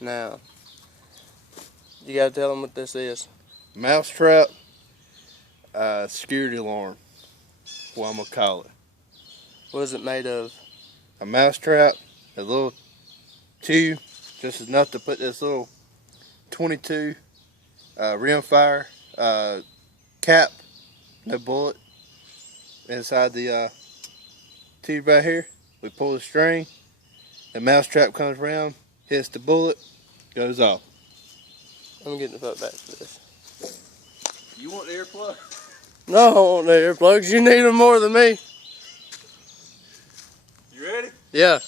Now, you gotta tell them what this is. Mousetrap, security alarm. What I'm gonna call it. What is it made of? A mousetrap, a little tube, just enough to put this little 22 rimfire cap, no bullet, inside the tube right here. We pull the string, the mousetrap comes around, hits the bullet, goes off. I'm getting the foot back for this. You want the earplug? No, I don't want the earplugs. You need them more than me. You ready? Yeah.